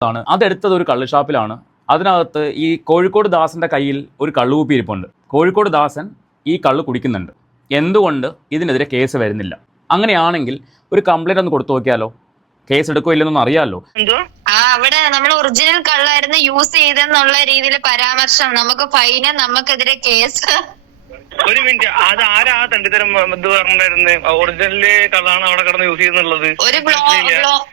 അതെടുത്തത് ഒരു കള്ള് ഷാപ്പിലാണ്. അതിനകത്ത് ഈ കോഴിക്കോട് ദാസന്റെ കയ്യിൽ ഒരു കള്ളുകുപ്പി ഇരിപ്പുണ്ട്. കോഴിക്കോട് ദാസൻ ഈ കള്ള് കുടിക്കുന്നുണ്ട്. എന്തുകൊണ്ട് ഇതിനെതിരെ കേസ് വരുന്നില്ല? അങ്ങനെയാണെങ്കിൽ ഒരു കംപ്ലൈന്റ് ഒന്ന് കൊടുത്തു നോക്കിയാലോ? കേസ് എടുക്കോ ഇല്ലെന്നൊന്നും അറിയാലോ. അവിടെ നമ്മൾ ഒറിജിനൽ കള്ളായിരുന്നു യൂസ് ചെയ്തെന്നുള്ള രീതിയിൽ പരാമർശം, നമുക്ക് ഫൈന്, നമുക്കെതിരെ കേസ്. ഒരു മിനിറ്റ്, അത് ആരാ തണ്ടിത്തരം ഇത് പറഞ്ഞിട്ടുണ്ടായിരുന്നത്? ഒറിജിനല് കള്ളാണ് അവിടെ കിടന്ന് യൂസ് ചെയ്യുന്നുള്ളത്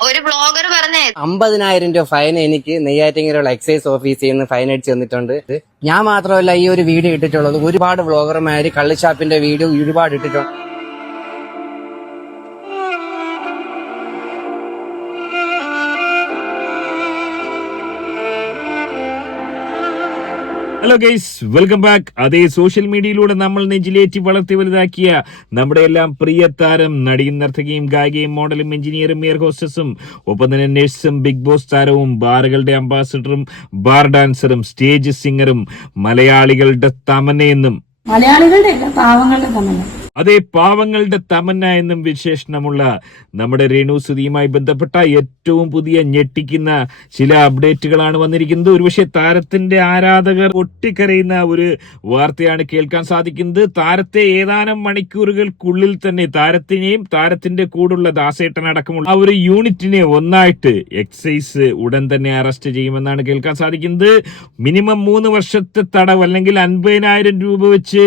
ഒരു ബ്ലോഗർ പറഞ്ഞേ. 50,000 രൂപ ഫൈൻ എനിക്ക് നെയ്യാറ്റിങ്കരയുള്ള എക്സൈസ് ഓഫീസിൽ നിന്ന് ഫൈൻ അടിച്ച് തന്നിട്ടുണ്ട്. ഞാൻ മാത്രമല്ല ഈ ഒരു വീഡിയോ ഇട്ടിട്ടുള്ളത്, ഒരുപാട് വ്ളോഗർമാര് കള്ളുഷാപ്പിന്റെ വീഡിയോ ഒരുപാട് ഇട്ടിട്ടുണ്ട്. Hello guys, welcome back. അതേ സോഷ്യൽ മീഡിയയിലൂടെ നമ്മൾ നെഞ്ചിലേറ്റി വളർത്തി വലുതാക്കിയ നമ്മുടെ എല്ലാം പ്രിയ താരം, നടിയും നർത്തകിയും ഗായികയും മോഡലും എഞ്ചിനീയറും എയർ ഹോസ്റ്റസും ഒപ്പം തന്നെ നഴ്സും ബിഗ് ബോസ് താരവും ബാറുകളുടെ അംബാസിഡറും ബാർ ഡാൻസറും സ്റ്റേജ് സിംഗറും മലയാളികളുടെ തമന്നയെന്നും അതേ പാവങ്ങളുടെ തമന്ന എന്നും വിശേഷണമുള്ള നമ്മുടെ രേണുസുതിയുമായി ബന്ധപ്പെട്ട ഏറ്റവും പുതിയ ഞെട്ടിക്കുന്ന ചില അപ്ഡേറ്റുകളാണ് വന്നിരിക്കുന്നത്. ഒരുപക്ഷെ താരത്തിന്റെ ആരാധകർ ഒട്ടിക്കരയുന്ന ഒരു വാർത്തയാണ് കേൾക്കാൻ സാധിക്കുന്നത്. താരത്തെ ഏതാനും മണിക്കൂറുകൾക്കുള്ളിൽ തന്നെ താരത്തിനെയും താരത്തിന്റെ കൂടുള്ള ദാസേട്ടൻ അടക്കമുള്ള ആ ഒരു യൂണിറ്റിനെ ഒന്നായിട്ട് എക്സൈസ് ഉടൻ തന്നെ അറസ്റ്റ് ചെയ്യുമെന്നാണ് കേൾക്കാൻ സാധിക്കുന്നത്. മിനിമം 3 വർഷത്തെ തടവ് അല്ലെങ്കിൽ 50,000 രൂപ വെച്ച്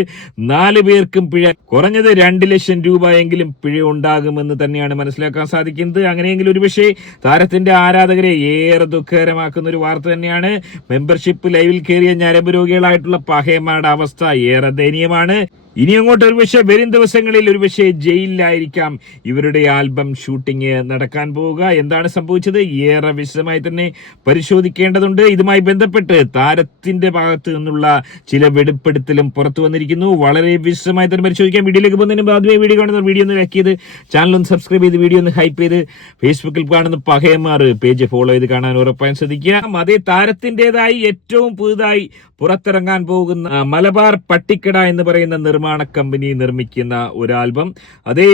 4 പേർക്കും പിഴ, കുറഞ്ഞത് 2 ലക്ഷം രൂപയെങ്കിലും പിഴ ഉണ്ടാകുമെന്ന് തന്നെയാണ് മനസ്സിലാക്കാൻ സാധിക്കുന്നത്. അങ്ങനെയെങ്കിൽ ഒരുപക്ഷെ താരത്തിന്റെ ആരാധകരെ ഏറെ ദുഃഖകരമാക്കുന്ന ഒരു വാർത്ത തന്നെയാണ്. മെമ്പർഷിപ്പ് ലൈവിൽ കയറിയ ഞരമ്പ് രോഗികളായിട്ടുള്ള പഹയന്മാരുടെ അവസ്ഥ ഏറെ ദയനീയമാണ്. ഇനി അങ്ങോട്ട് ഒരുപക്ഷെ വരും ദിവസങ്ങളിൽ ഒരുപക്ഷെ ജയിലിലായിരിക്കാം ഇവരുടെ ആൽബം ഷൂട്ടിംഗ് നടക്കാൻ പോവുക. എന്താണ് സംഭവിച്ചത് ഏറെ വിശദമായി തന്നെ പരിശോധിക്കേണ്ടതുണ്ട്. ഇതുമായി ബന്ധപ്പെട്ട് താരത്തിന്റെ ഭാഗത്ത് നിന്നുള്ള ചില വെളിപ്പെടുത്തലും പുറത്തു വന്നിരിക്കുന്നു. വളരെ വിശദമായി തന്നെ പരിശോധിക്കാം. വീഡിയോയിലേക്ക് പോകുന്നതിന് ആദ്യമേ വീഡിയോ കാണുന്ന വീഡിയോ ഒന്ന് ലൈക്ക് ചെയ്ത് ചാനൽ ഒന്ന് സബ്സ്ക്രൈബ് ചെയ്ത് വീഡിയോ ഒന്ന് ഹൈപ്പ് ചെയ്ത് ഫേസ്ബുക്കിൽ കാണുന്ന പഹയന്മാർ പേജ് ഫോളോ ചെയ്ത് കാണാൻ ഉറപ്പായും ശ്രദ്ധിക്കുക. അതേ താരത്തിന്റേതായി ഏറ്റവും പുതുതായി പുറത്തിറങ്ങാൻ പോകുന്ന മലബാർ പട്ടിക്കട എന്ന് പറയുന്ന നിർമ്മാണ കമ്പനി നിർമ്മിക്കുന്ന ഒരു ആൽബം, അതേ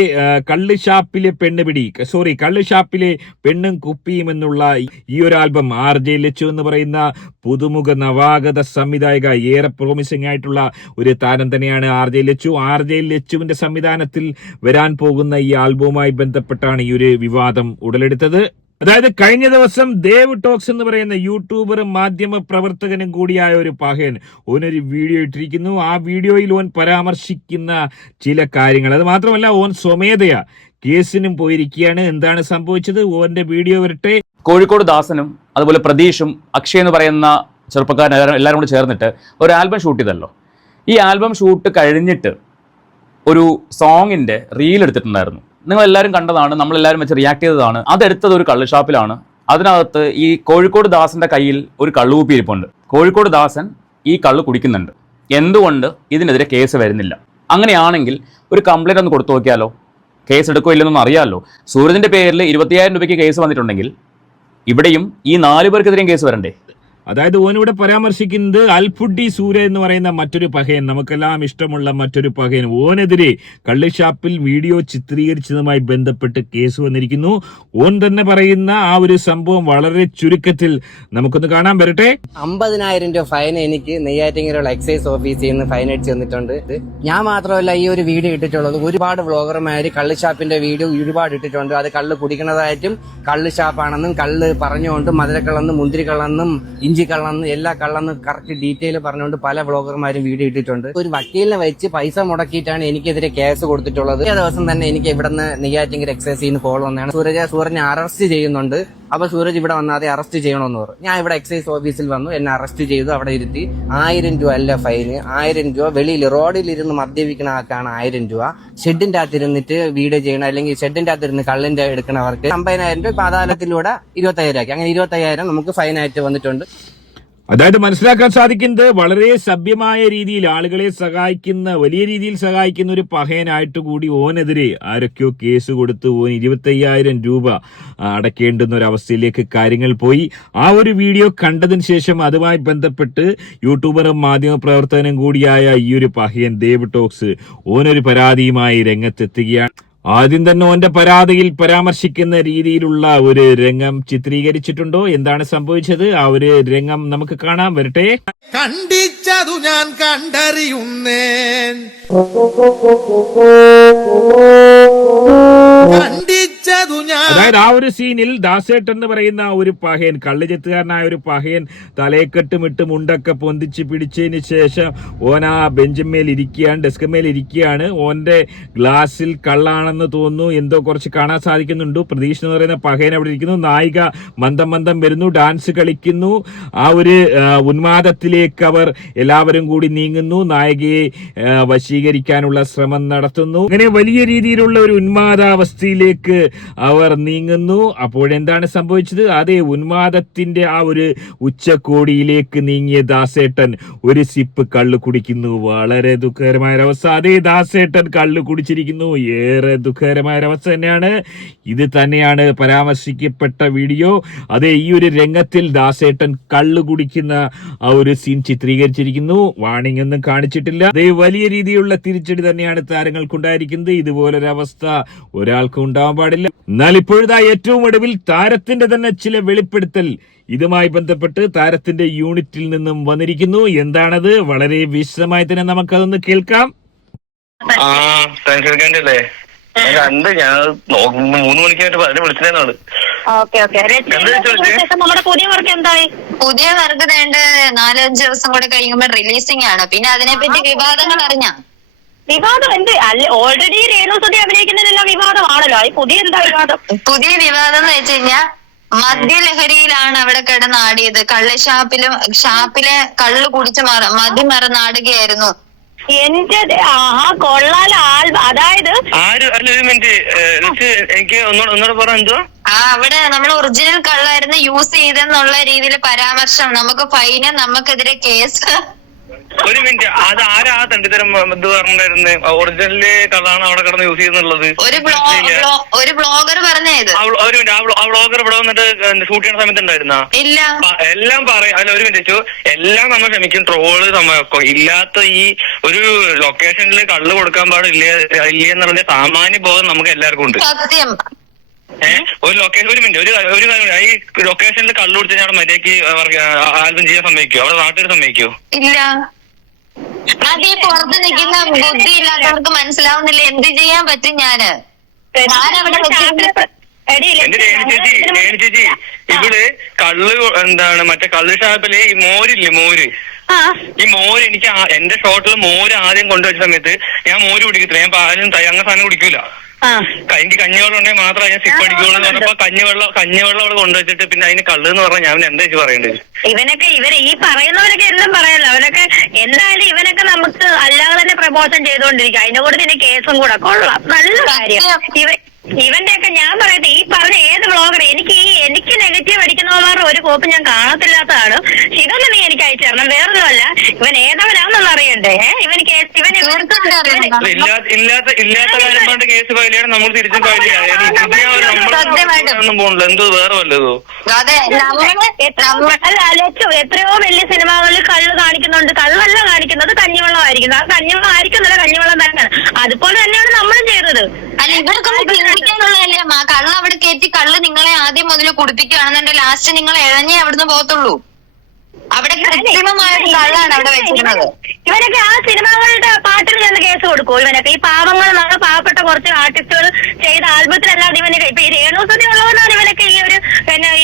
കള്ളുഷാപ്പിലെ പെണ്ണും കുപ്പിയും എന്നുള്ള ഈ ഒരു ആൽബം RJ ലച്ചു എന്ന് പറയുന്ന പുതുമുഖ നവാഗത സംവിധായക, ഏറെ പ്രോമിസിംഗ് ആയിട്ടുള്ള ഒരു താരം തന്നെയാണ് RJ ലച്ചു. RJ ലച്ചുവിന്റെ സംവിധാനത്തിൽ വരാൻ പോകുന്ന ഈ ആൽബവുമായി ബന്ധപ്പെട്ടാണ് ഈ ഒരു വിവാദം ഉടലെടുത്തത്. അതായത് കഴിഞ്ഞ ദിവസം ദേവ് ടോക്സ് എന്ന് പറയുന്ന യൂട്യൂബറും മാധ്യമ പ്രവർത്തകനും കൂടിയായ ഒരു പഹയൻ ഓനൊരു വീഡിയോ ഇട്ടിരിക്കുന്നു. ആ വീഡിയോയിൽ ഓൻ പരാമർശിക്കുന്ന ചില കാര്യങ്ങൾ, അത് മാത്രമല്ല ഓൻ സ്വമേധയാ കേസിനും പോയിരിക്കുകയാണ്. എന്താണ് സംഭവിച്ചത്? ഓന്റെ വീഡിയോ വരട്ടെ. കോഴിക്കോട് ദാസനും അതുപോലെ പ്രതീഷും അക്ഷയ് എന്ന് പറയുന്ന ചെറുപ്പക്കാരൻ എല്ലാവരും കൂടി ചേർന്നിട്ട് ഒരു ആൽബം ഷൂട്ട് ചെയ്തല്ലോ. ഈ ആൽബം ഷൂട്ട് കഴിഞ്ഞിട്ട് ഒരു സോങ്ങിന്റെ റീൽ എടുത്തിട്ടുണ്ടായിരുന്നു. നിങ്ങൾ എല്ലാവരും കണ്ടതാണ്, നമ്മളെല്ലാവരും വെച്ച് റിയാക്ട് ചെയ്തതാണ്. അതെടുത്തത് ഒരു കള്ള് ഷാപ്പിലാണ്. അതിനകത്ത് ഈ കോഴിക്കോട് ദാസന്റെ കയ്യിൽ ഒരു കള്ളുകുപ്പി ഇരിപ്പുണ്ട്. കോഴിക്കോട് ദാസൻ ഈ കള്ള് കുടിക്കുന്നുണ്ട്. എന്തുകൊണ്ട് ഇതിനെതിരെ കേസ് വരുന്നില്ല? അങ്ങനെയാണെങ്കിൽ ഒരു കംപ്ലൈന്റ് ഒന്ന് കൊടുത്തു നോക്കിയാലോ? കേസ് എടുക്കോ ഇല്ലെന്നൊന്നും അറിയാമല്ലോ. സൂരജിന്റെ പേരിൽ 20,000 രൂപയ്ക്ക് കേസ് വന്നിട്ടുണ്ടെങ്കിൽ ഇവിടെയും ഈ 4 പേർക്കെതിരെയും കേസ് വരണ്ടേ? അതായത് ഓനിവിടെ പരാമർശിക്കുന്നത് അൽഫുഡി സൂര്യ എന്ന് പറയുന്ന മറ്റൊരു പഹയൻ, നമുക്കെല്ലാം ഇഷ്ടമുള്ള മറ്റൊരു പഹയൻ, ഓനെതിരെ കള്ളുഷാപ്പിൽ വീഡിയോ ചിത്രീകരിച്ചതുമായി ബന്ധപ്പെട്ട് കേസ് വന്നിരിക്കുന്നു. ഓൻ തന്നെ പറയുന്ന ആ ഒരു സംഭവം വളരെ ചുരുക്കത്തിൽ നമുക്കൊന്ന് കാണാൻ വരട്ടെ. 50,000 രൂപ ഫൈൻ എനിക്ക് നെയ്യാറ്റിങ്കരയുള്ള എക്സൈസ് ഓഫീസിൽ നിന്ന് ഫൈൻ അടിച്ച് തന്നിട്ടുണ്ട്. ഞാൻ മാത്രമല്ല ഈ ഒരു വീഡിയോ ഇട്ടിട്ടുള്ളത്, ഒരുപാട് വ്ളോഗർമാര് കള്ളുഷാപ്പിന്റെ വീഡിയോ ഒരുപാട് ഇട്ടിട്ടുണ്ട്. അത് കള്ള് കുടിക്കുന്നതായിട്ടും കള്ളുഷാപ്പാണെന്നും കള്ള് പറഞ്ഞുകൊണ്ടും മധുരക്കള്ളെന്നും മുന്തിരിക്കള്ളെന്നും ഇഞ്ചി കള്ളെന്ന് എല്ലാ കള്ളെന്ന് കറക്റ്റ് ഡീറ്റെയിൽ പറഞ്ഞുകൊണ്ട് പല വ്ളോഗർമാരും വീഡിയോ ഇട്ടിട്ടുണ്ട്. ഒരു വക്കീലിനെ വെച്ച് പൈസ മുടക്കിയിട്ടാണ് എനിക്കെതിരെ കേസ് കൊടുത്തിട്ടുള്ളത്. ഈ ദിവസം തന്നെ എനിക്ക് ഇവിടുന്ന് നെയ്യാറ്റിങ്കര എക്സൈസിൽ നിന്ന് കോൾ വന്നതാണ്. സൂരജിനെ അറസ്റ്റ് ചെയ്യുന്നുണ്ട്. അപ്പൊ സൂരജ് ഇവിടെ വന്നാതെ അറസ്റ്റ് ചെയ്യണമെന്ന് പറഞ്ഞു. ഞാൻ ഇവിടെ എക്സൈസ് ഓഫീസിൽ വന്നു, എന്നെ അറസ്റ്റ് ചെയ്തു. അവിടെ ഇരുത്തി 1000 രൂപ അല്ല ഫൈന്, 1000 രൂപ വെളിയിൽ റോഡിലിരുന്ന് മദ്യപിക്കണ ആൾക്കാണ് 1000 രൂപ. ഷെഡിന്റെ അകത്തിരുന്നിട്ട് വീഡിയോ ചെയ്യണം അല്ലെങ്കിൽ ഷെഡിന്റെ അകത്തിരുന്ന് കള്ളിന്റെ എടുക്കണവർക്ക് 50,000 രൂപ. അദാലത്തിലൂടെ 25,000 ആക്കി. അങ്ങനെ 25,000 നമുക്ക് ഫൈനായിട്ട് വന്നിട്ടുണ്ട്. അതായത് മനസ്സിലാക്കാൻ സാധിക്കുന്നത് വളരെ സഭ്യമായ രീതിയിൽ ആളുകളെ സഹായിക്കുന്ന, വലിയ രീതിയിൽ സഹായിക്കുന്ന ഒരു പഹയനായിട്ട് കൂടി ഓനെതിരെ ആരൊക്കെയോ കേസ് കൊടുത്ത് ഓൻ 25,000 രൂപ അടയ്ക്കേണ്ടുന്ന ഒരു അവസ്ഥയിലേക്ക് കാര്യങ്ങൾ പോയി. ആ ഒരു വീഡിയോ കണ്ടതിന് ശേഷം അതുമായി ബന്ധപ്പെട്ട് യൂട്യൂബറും മാധ്യമപ്രവർത്തകനും കൂടിയായ ഈ ഒരു പഹയൻ ദേവ് ടോക്സ് ഓനൊരു പരാതിയുമായി രംഗത്തെത്തുകയാണ്. ആദ്യം തന്നെ ഓന്റെ പരാതിയിൽ പരാമർശിക്കുന്ന രീതിയിലുള്ള ഒരു രംഗം ചിത്രീകരിച്ചിട്ടുണ്ടോ? എന്താണ് സംഭവിച്ചത്? ആ ഒരു രംഗം നമുക്ക് കാണാൻ വരട്ടെ. കണ്ടിച്ചതു ഞാൻ കണ്ടറിയുന്നേൻ, കണ്ടിച്ചതു ഞാൻ. അതായത് ആ ഒരു സീനിൽ ദാസേട്ടൻ എന്ന് പറയുന്ന ഒരു പഹയൻ, കള്ളുചെത്തുകാരനായ ഒരു പഹയൻ തലയെക്കെട്ടുമിട്ട് മുണ്ടൊക്കെ പൊന്തിച്ച് പിടിച്ചതിന് ശേഷം ഓൻ ആ ബെഞ്ചിന്മേൽ ഇരിക്കുകയാണ്, ഡെസ്കമേൽ ഇരിക്കുകയാണ്. ഓന്റെ ഗ്ലാസ്സിൽ കള്ളാണെന്ന് തോന്നുന്നു, എന്തോ കുറച്ച് കാണാൻ സാധിക്കുന്നുണ്ട്. പ്രതീഷ് എന്ന് പറയുന്ന പഹയൻ അവിടെ ഇരിക്കുന്നു. നായിക മന്ദം മന്ദം വരുന്നു, ഡാൻസ് കളിക്കുന്നു. ആ ഒരു ഉന്മാദത്തിലേക്ക് അവർ എല്ലാവരും കൂടി നീങ്ങുന്നു. നായികയെ വശീകരിക്കാനുള്ള ശ്രമം നടത്തുന്നു. അങ്ങനെ വലിയ രീതിയിലുള്ള ഒരു ഉന്മാദാവസ്ഥയിലേക്ക് അവർ നീങ്ങുന്നു. അപ്പോഴെന്താണ് സംഭവിച്ചത്? അതേ ഉന്മാദത്തിന്റെ ആ ഒരു ഉച്ചകോടിയിലേക്ക് നീങ്ങിയ ദാസേട്ടൻ ഒരു സിപ്പ് കള്ളു കുടിക്കുന്നു. വളരെ ദുഃഖകരമായ അവസ്ഥ. അതേ ദാസേട്ടൻ കള്ളു കുടിച്ചിരിക്കുന്നു. ഏറെ ദുഃഖകരമായ അവസ്ഥ തന്നെയാണ്. ഇത് തന്നെയാണ് പരാമർശിക്കപ്പെട്ട വീഡിയോ. അതേ ഈ ഒരു രംഗത്തിൽ ദാസേട്ടൻ കള്ളു കുടിക്കുന്ന ആ ഒരു സീൻ ചിത്രീകരിച്ചിരിക്കുന്നു. വാണിംഗ് ഒന്നും കാണിച്ചിട്ടില്ല. അതേ വലിയ രീതിയിലുള്ള തിരിച്ചടി തന്നെയാണ് താരങ്ങൾക്കുണ്ടായിരിക്കുന്നത്. ഇതുപോലൊരവസ്ഥ ഒരാൾക്കും ഉണ്ടാവാൻ പാടില്ല. എന്നാൽ ഇപ്പോഴത്തെ ഏറ്റവും ഒടുവിൽ താരത്തിന്റെ തന്നെ ചില വെളിപ്പെടുത്തൽ ഇതുമായി ബന്ധപ്പെട്ട് താരത്തിന്റെ യൂണിറ്റിൽ നിന്നും വന്നിരിക്കുന്നു. എന്താണത്? വളരെ വിശദമായി തന്നെ നമുക്കതൊന്ന് കേൾക്കാം. സംസാരിക്കേണ്ടല്ലേ? കണ്ട് ഞാൻ 3 മണിക്കായിട്ട് വിളിച്ചതാണ്. നമ്മുടെ പുതിയ വർക്ക് എന്തായി? പുതിയ വർക്ക് വേണ്ട 4-5 ദിവസം കൂടെ കഴിയുമ്പോൾ റിലീസിംഗ് ആണ്. പിന്നെ അതിനെപ്പറ്റി വിവാദങ്ങൾ അറിഞ്ഞ വിവാദം എന്ത്? ഓൾറെഡി രേണുസുതി അഭിനയിക്കുന്നതിനെല്ലാം വിവാദമാണല്ലോ. പുതിയ എന്താ വിവാദം? പുതിയ വിവാദം എന്ന് വെച്ച് കഴിഞ്ഞാൽ മദ്യലഹരിയിലാണ് അവിടെ കിടന്നാടിയത്. ഷാപ്പിലെ കള്ളു കുടിച്ച് മദ്യം മറന്നാടുകയായിരുന്നു. എന്റെ കൊള്ളാല അതായത് എനിക്ക് ഒന്നുകൂടെ പറയാൻ എന്തോ അവിടെ നമ്മൾ ഒറിജിനൽ കള്ളായിരുന്നു യൂസ് ചെയ്തെന്നുള്ള രീതിയിൽ പരാമർശം, നമുക്ക് ഫൈന്, നമുക്കെതിരെ കേസ്. ഒരു മിനിറ്റ്, അത് ആരാ തണ്ടിത്തരം ഇത് പറഞ്ഞിരുന്നത്? ഒറിജിനല് കള്ളാണ് അവിടെ കിടന്ന് യൂസ് ചെയ്യുന്നുള്ളത് ഒരു ബ്ലോഗർ പറഞ്ഞത്. ഒരു മിനിറ്റ്, ആ ബ്ലോഗർ ഇവിടെ വന്നിട്ട് ഷൂട്ട് ചെയ്യുന്ന സമയത്ത് ഉണ്ടായിരുന്ന? ഇല്ല. എല്ലാം പറയും. അല്ല ഒരു മിനിറ്റ്, എല്ലാം നമ്മൾ ക്ഷമിക്കും. ട്രോള് ഇല്ലാത്ത ഈ ഒരു ലൊക്കേഷനിൽ കള്ള് കൊടുക്കാൻ പാടില്ല എന്നുള്ള സാമാന്യ ബോധം നമുക്ക് എല്ലാവർക്കും ഉണ്ട്. സത്യം. ഒരു മിനിറ്റ്, ഒരു കാര്യം, ഈ ലൊക്കേഷനിൽ കള്ളു കുടിച്ച് ഞാൻ മര്യാദക്ക് ആൽബം ചെയ്യാൻ സമ്മതിക്കോ? അവിടെ നാട്ടുകാർ സമ്മതിക്കോ? ഇല്ല. അത് ഈ പുറത്ത് നിൽക്കുന്ന ബുദ്ധി ഇല്ലാത്തവർക്ക് മനസ്സിലാവുന്നില്ല. എന്ത് ചെയ്യാൻ പറ്റും? എന്റെ രേണു ചേച്ചി, ഇവിടെ കള്ള് മറ്റേ കള്ള് ഷാപ്പില് ഈ മോരില്ലേ, മോര്, ഈ മോര് എനിക്ക് എന്റെ ഷോട്ടിൽ മോര് ആദ്യം കൊണ്ടുവച്ച സമയത്ത് ഞാൻ മോര് കുടിക്കത്തില്ല. ഞാൻ പാലും അങ്ങനെ സാധനം കുടിക്കൂല. എനിക്ക് കഞ്ഞിവെള്ളം ഉണ്ടെങ്കിൽ മാത്രമേ ഞാൻ സിപ്പ് അടിക്കുള്ളൂ എന്ന് പറഞ്ഞപ്പോ കഞ്ഞിവെള്ളം അവിടെ കൊണ്ടുവച്ചിട്ട് പിന്നെ അതിന് കള്ള് എന്ന് പറഞ്ഞാൽ ഞാൻ എന്താ വെച്ച് പറയേണ്ടത്? ഇവര് ഈ പറയുന്നവരൊക്കെ എല്ലാം പറയാലോ. അവരൊക്കെ എന്തായാലും ഇവനൊക്കെ നമുക്ക് അല്ലാതെ തന്നെ പ്രമോഷൻ ചെയ്തുകൊണ്ടിരിക്കും. അതിന്റെ കൂടെ തന്നെ കേസും കൂടെ. കൊള്ളാം, നല്ല കാര്യം. ഇവന്റെയൊക്കെ ഞാൻ പറയട്ടെ, ഈ പറഞ്ഞ ഏത് ബ്ലോഗർ എനിക്ക് നെഗറ്റീവ് അടിക്കുന്നവന്മാരുടെ ഒരു കോപ്പ് ഞാൻ കാണത്തില്ലാത്തതാണ്. ഇതൊന്നും നീ എനിക്ക് അയച്ചു തരണം. വേറൊന്നുമല്ല, ഇവൻ ഏതവനാണെന്നൊന്നും അറിയണ്ടേ? ഇല്ലാത്ത കാര്യം കൊണ്ട് കേസ് ഫയൽ ചെയ്യണം. നമ്മൾ തിരിച്ചും ഫയൽ ചെയ്യാം. പോകണില്ല. എന്തോ വേറെ വല്ലതോ? എത്രയോ വലിയ സിനിമകളിൽ കള്ള് കാണിക്കുന്നുണ്ട്. കള്ളല്ല കാണിക്കുന്നത്, കഞ്ഞിവെള്ളം ആയിരിക്കുന്നത്. ആ കഞ്ഞിവെള്ളം ആയിരിക്കുന്നില്ല, കഞ്ഞിവെള്ളം തന്നെ. അതുപോലെ തന്നെയാണ് നമ്മളും ചെയ്തത്. അല്ല, ഇവർക്കൊന്നും ചിന്തിക്കാനുള്ളതല്ലേ? കള്ള് അവിടെ കയറ്റി കള്ള് നിങ്ങളെ ആദ്യം മുതൽ കുടിപ്പിക്കുകയാണെന്നുണ്ടെങ്കിൽ ലാസ്റ്റ് നിങ്ങൾ ഇഴഞ്ഞേ അവിടുന്ന് പോകത്തുള്ളൂ. അവിടെ കൃത്രിമമായ കള്ളാണ് അവിടെ വെച്ചിരുന്നത്. ഇവനൊക്കെ ആ സിനിമകളുടെ പാട്ടിൽ ചെന്ന് കേസ് കൊടുക്കും. ഇവനൊക്കെ ഈ പാവങ്ങൾ, നമ്മുടെ പാവപ്പെട്ട കുറച്ച് ആർട്ടിസ്റ്റുകൾ ചെയ്ത ആൽബത്തിലല്ലാതെ ഇവനൊക്കെ ഇപ്പൊ ഈ രേണുസുതി ഉള്ളവനാണ് ഇവനൊക്കെ ഈ ഒരു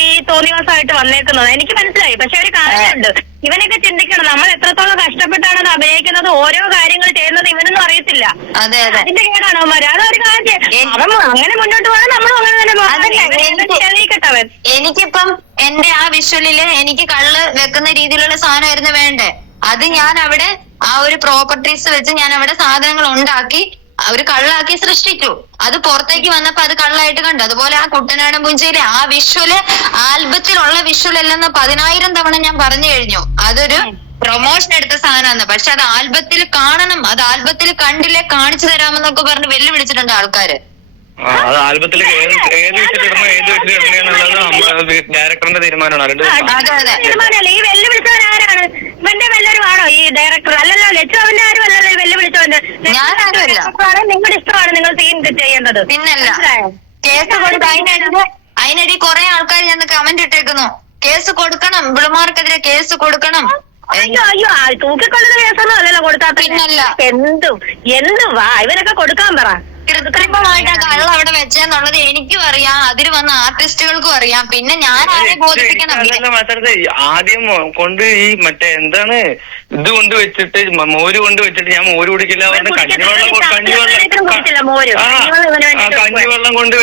ഈ തോന്നിവാസമായിട്ട് വന്നേക്കുന്നത്. എനിക്ക് മനസ്സിലായി. പക്ഷെ ഒരു കാര്യമുണ്ട്, ഇവനൊക്കെ ചിന്തിക്കണം, നമ്മൾ എത്രത്തോളം കഷ്ടപ്പെട്ടാണ് അത് അഭിനയിക്കുന്നത്, ഓരോ കാര്യങ്ങൾ ചെയ്യുന്നത് ഇവനൊന്നും അറിയത്തില്ല. അതിന്റെ കേടാണ് അവന്മാര്. അതൊരു കാര്യം. അവൻ അങ്ങനെ മുന്നോട്ട് പോകാൻ നമ്മളും അങ്ങനെ തന്നെ തെളിയിക്കട്ടവൻ. എനിക്കിപ്പം എന്റെ ആ വിഷ്വലില് എനിക്ക് കള്ള് വെക്കുന്ന രീതിയിലുള്ള സാധനമായിരുന്നു വേണ്ടേ. അത് ഞാൻ അവിടെ ആ ഒരു പ്രോപ്പർട്ടീസ് വെച്ച് ഞാൻ അവിടെ സാധനങ്ങൾ ഉണ്ടാക്കി ഒരു കള്ളാക്കി സൃഷ്ടിച്ചു. അത് പുറത്തേക്ക് വന്നപ്പോ അത് കള്ളായിട്ട് കണ്ടു. അതുപോലെ ആ കുട്ടനാടൻ പുഞ്ചയിലെ ആ വിഷ്വല് ആൽബത്തിലുള്ള വിഷ്വൽ അല്ലെന്ന് 10,000 തവണ ഞാൻ പറഞ്ഞു കഴിഞ്ഞു. അതൊരു പ്രൊമോഷൻ എടുത്ത സാധനമാണ്. പക്ഷെ അത് ആൽബത്തിൽ കാണണം, അത് ആൽബത്തിൽ കണ്ടില്ലേ കാണിച്ചു തരാമെന്നൊക്കെ പറഞ്ഞ് വെല്ലുവിളിച്ചിട്ടുണ്ട് ആൾക്കാര്. ആൽബത്തിൽ ഏത് വെച്ചിട്ടിടണം, ഏത് വെച്ചിട്ടിടണെന്നുള്ളത് ഡയറക്ടറിന്റെ തീരുമാനമാണ്. തീരുമാനമല്ല. ഈ വെല്ലുവിളിച്ചവൻ ആരാണ്? ഇവന്റെ വല്ലൊരു ആരും ആണോ ഈ ഡയറക്ടർ? അല്ലല്ലോ, ലച്ചു അവന്റെ ആരും അല്ലല്ലോ വെല്ലുവിളിച്ചവന്റെ. ഞാൻ ആരുമല്ല. നിങ്ങളുടെ ഇഷ്ടമാണ് നിങ്ങൾ സീൻ ചെയ്യേണ്ടത്. പിന്നല്ല, കേസ് കൊടുത്ത് അതിനിടെ കുറെ ആൾക്കാർ ഞാൻ കമന്റ് ഇട്ടേക്കുന്നു, കേസ് കൊടുക്കണം, ഇവളുമാർക്കെതിരെ കേസ് കൊടുക്കണം. അയ്യോ അയ്യോ, തൂക്കിക്കൊള്ളുന്ന കേസൊന്നും അല്ലല്ലോ കൊടുത്താ. പിന്നല്ല, എന്തുവാ ഇവരൊക്കെ കൊടുക്കാൻ പറ. കൃത്രിമമായിട്ട് കള്ള അവിടെ വെച്ചെന്നുള്ളത് എനിക്കും അറിയാം, അതിൽ വന്ന ആർട്ടിസ്റ്റുകൾക്കും അറിയാം. പിന്നെ ഞാൻ ആരെ ബോധിപ്പിക്കണം? ആദ്യം കൊണ്ട് ഈ മറ്റേ എന്താണ് ഇത് കൊണ്ട് വെച്ചിട്ട് മോര് കൊണ്ട് വെച്ചിട്ട് ഞാൻ മോര് കുടിക്കില്ല പറഞ്ഞ കഞ്ഞിവെള്ളം കൊണ്ട്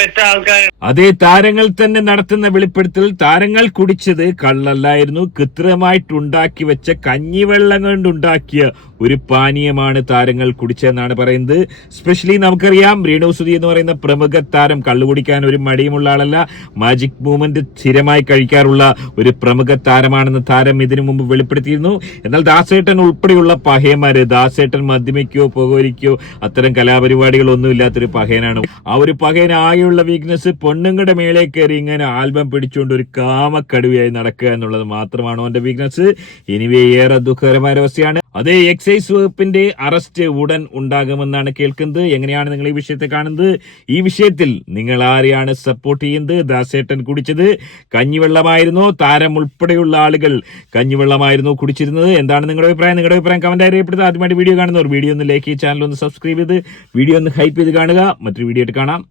വെച്ച ആൾക്കാർ. അതേ താരങ്ങൾ തന്നെ നടത്തുന്ന വെളിപ്പെടുത്തൽ. താരങ്ങൾ കുടിച്ചത് കള്ളല്ലായിരുന്നു, കൃത്രിമമായിട്ടുണ്ടാക്കി വെച്ച കഞ്ഞിവെള്ളം കൊണ്ടുണ്ടാക്കിയ ഒരു പാനീയമാണ് താരങ്ങൾ കുടിച്ചതെന്നാണ് പറയുന്നത്. സ്പെഷ്യലി നമുക്കറിയാം രേണു സുധി എന്ന് പറയുന്ന പ്രമുഖ താരം കള്ളു കുടിക്കാൻ ഒരു മടിയുമുള്ള ആളല്ല. മാജിക് മൂവ്മെന്റ് സ്ഥിരമായി കഴിക്കാറുള്ള ഒരു പ്രമുഖ താരമാണെന്ന് താരം ഇതിനു മുമ്പ് വെളിപ്പെടുത്തിയിരുന്നു. എന്നാൽ ദാസേട്ടൻ ഉൾപ്പെടെയുള്ള പഹയന്മാര്, ദാസേട്ടൻ മദ്യമിക്കോ പുകവലിക്കോ അത്തരം കലാപരിപാടികളൊന്നും ഇല്ലാത്തൊരു പഹയനാണ്. ആ ഒരു പഹയൻ ആകെയുള്ള വീക്ക്നെസ് പൊണ്ണുങ്ങളുടെ മേലെ കയറി ഇങ്ങനെ ആൽബം പിടിച്ചുകൊണ്ട് ഒരു കാമക്കടുവയായി നടക്കുക എന്നുള്ളത് മാത്രമാണ് അവന്റെ വീക്ക്നെസ്. എനിവേ ഏറെ ദുഃഖകരമായ അവസ്ഥയാണ്. അതേ എക്സൈസ് വകുപ്പിന്റെ അറസ്റ്റ് ഉടൻ ഉണ്ടാകുമെന്നാണ് കേൾക്കുന്നത്. എങ്ങനെയാണ് നിങ്ങൾ ഈ വിഷയത്തെ കാണുന്നത്? ഈ വിഷയത്തിൽ നിങ്ങൾ ആരെയാണ് സപ്പോർട്ട് ചെയ്യുന്നത്? ദാസേട്ടൻ കുടിച്ചത് കഞ്ഞിവെള്ളമായിരുന്നോ? താരം ഉൾപ്പെടെയുള്ള ആളുകൾ കഞ്ഞിവെള്ളമായിരുന്നോ കുടിച്ചിരുന്നത്? എന്താണ് നിങ്ങളുടെ അഭിപ്രായം? നിങ്ങളുടെ അഭിപ്രായം കമന്റ് അറിയപ്പെടുന്നത്. ആദ്യമായിട്ട് വീഡിയോ കാണുന്നവർ വീഡിയോ ഒന്ന് ലൈക്ക് ചെയ്ത് ചാനൽ ഒന്ന് സബ്സ്ക്രൈബ് ചെയ്ത് വീഡിയോ ഒന്ന് ഹൈപ്പ് ചെയ്ത് കാണുക. മറ്റൊരു വീഡിയോ ആയിട്ട് കാണാം.